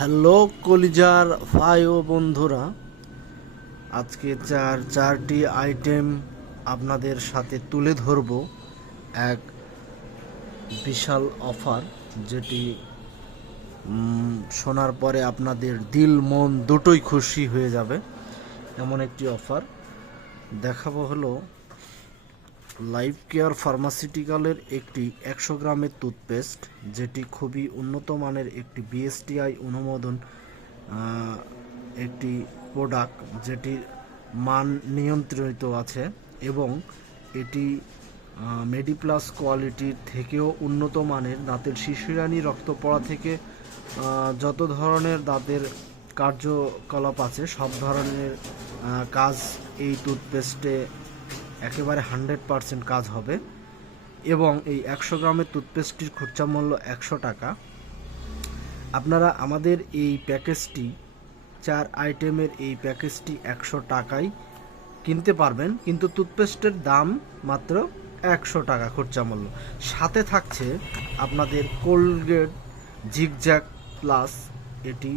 Hello কলিজার ভাই ও বন্ধুরা, আজকে চারটি আইটেম আপনাদের সাথে তুলে ধরব। এক বিশাল অফার, যেটি শোনার পরে আপনাদের দিল মন দুটোই খুশি হয়ে যাবে, এমন একটি অফার দেখাবো। হলো লাইফ কেয়ার ফার্মাসিউটিক্যালের একটি 100 গ্রামের টুথপেস্ট, যেটি খুবই উন্নত মানের একটি বিএসটিআই অনুমোদন একটি প্রোডাক্ট, যেটির মান নিয়ন্ত্রিত আছে এবং এটি মেডিপ্লাস কোয়ালিটির থেকেও উন্নত মানের। দাঁতের শিশিরানি, রক্ত পড়া থেকে যত ধরনের দাঁতের কার্যকলাপ আছে সব ধরনের কাজ এই টুথপেস্টে একেবারে 100% কাজ হবে। এবং এই 100 গ্রামের টুথপেস্টটির খুচরা মূল্য 100 টাকা। আপনারা আমাদের এই প্যাকেজটি, 4 আইটেমের এই প্যাকেজটি 100 টাকায় কিনতে পারবেন, কিন্তু টুথপেস্টের দাম মাত্র 100 টাকা খুচরা মূল্য। সাথে থাকছে আপনাদের কোলগেট জিগজ্যাগ প্লাস, এটি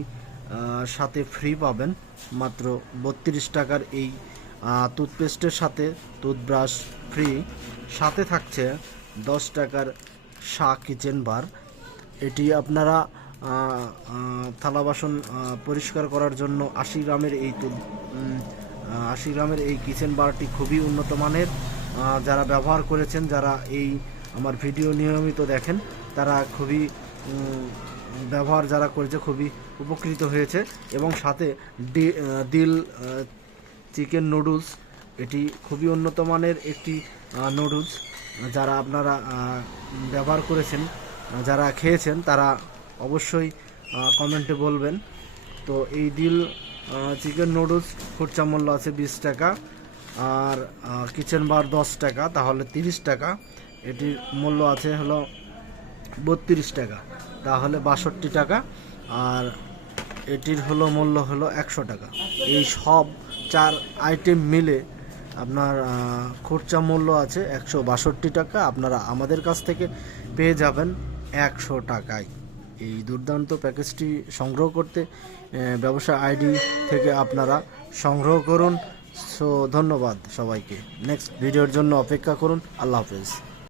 সাথে ফ্রি পাবেন মাত্র 32 টাকার। এই টুথপেস্টের সাথে টুথব্রাশ ফ্রি। সাথে থাকছে 10 টাকার শাহ কিচেন বার। এটি আপনারা থালা বাসন পরিষ্কার করার জন্য 80 গ্রামের এই কিচেন বারটি খুবই উন্নত মানের। যারা ব্যবহার করেছেন, যারা এই আমার ভিডিও নিয়মিত দেখেন, তারা খুবই ব্যবহার যারা করেছে খুবই উপকৃত হয়েছে। এবং সাথে দিল চিকেন নুডলস, এটি খুবই উন্নত মানের একটি নুডলস। যারা আপনারা ব্যবহার করেছেন, যারা খেয়েছেন, তারা অবশ্যই কমেন্টে বলবেন। তো এই দিল চিকেন নুডলস খুচরা মূল্য আছে 20 টাকা, আর কিচেন বার 10 টাকা, তাহলে 30 টাকা। এটির মূল্য আছে হলো 32 টাকা, তাহলে 62 টাকা। আর এটির মূল্য হলো 100 টাকা। এই সব 4 আইটেম মিলে আপনার খুচরা মূল্য আছে 162 টাকা। আপনারা আমাদের কাছ থেকে পেয়ে যাবেন 100 টাকায়। এই দুর্দান্ত প্যাকেজটি সংগ্রহ করতে ব্যবসা আইডি থেকে আপনারা সংগ্রহ করুন। সো ধন্যবাদ সবাইকে। নেক্সট ভিডিওর জন্য অপেক্ষা করুন। আল্লাহ হাফেজ।